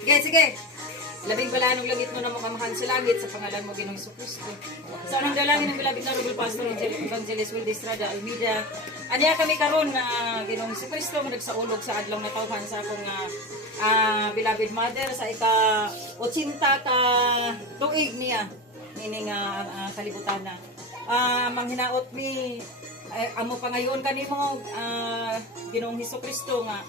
Sige, sige. Labing balanong langit mo na mukhamahan sa langit sa pangalan mo, Ginoong Jesucristo. Sa anong dalangin ng bilabid na Robel Pastor Evangelist Wilde Estrada Almeida. Aniya kami karon na Ginoong Jesucristo mo nagsaulog sa adlaw na tawhan sa akong beloved mother sa ika-80 ka tuig niya nining kalibutan na. Manghinaot mi amo pangayon kanimo Ginoong Jesucristo nga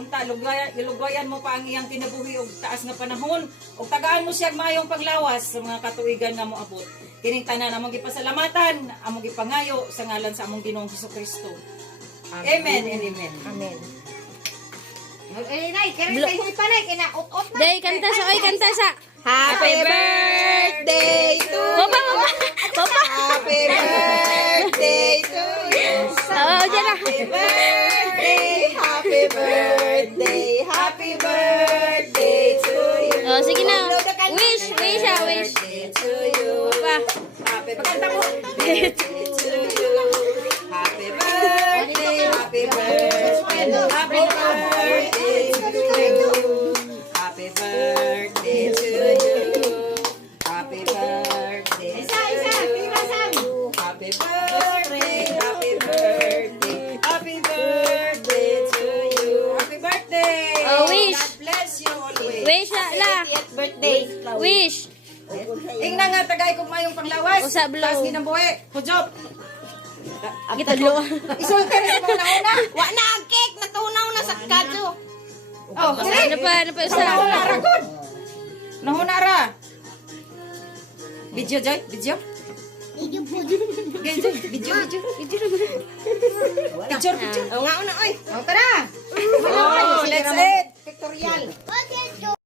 unta lugwayan mo pa ang iyang kinabuhi og taas nga panahon og tagaan mo siya mayong panglawas sa mga katuigan nga moabot. Kining tanan among gipasalamatan, among gipangayo sa ngalan sa among Ginoong Jesucristo. Amen and amen. Amen. Nay, kaya kayo ipanay, kina-ut-ut na. Day, kanta sa, oy, kanta sa. Happy birthday to Papa, papa, papa. Happy birthday to you. Oo, dyan na. Happy birthday, happy birthday, happy birthday to you. Oh, sige na. Wish, wish, wish. Birthday to you. Papa. Happy birthday to you. Happy birthday, happy birthday, happy birthday to you. Happy birthday to you. Happy birthday to you. Happy birthday, happy birthday, happy birthday to you. Happy birthday. Oh, wish. God bless you always. Wish na, la. 80th birthday. Wish. Ingna nga tagay kog mayong panglawas. Usa, blow. Tas ginabuhi. Pujot. Kita dulu. Isulti rin sa mga nauna. Wa na ang cake, natunaw na sa kadyo. Oh, Ano pa, usa. Nahunara ko. Nahunara. Video, Joy? Video? Video, video. Picture, picture. O nga una, oy. Oh, let's eat. Victoria.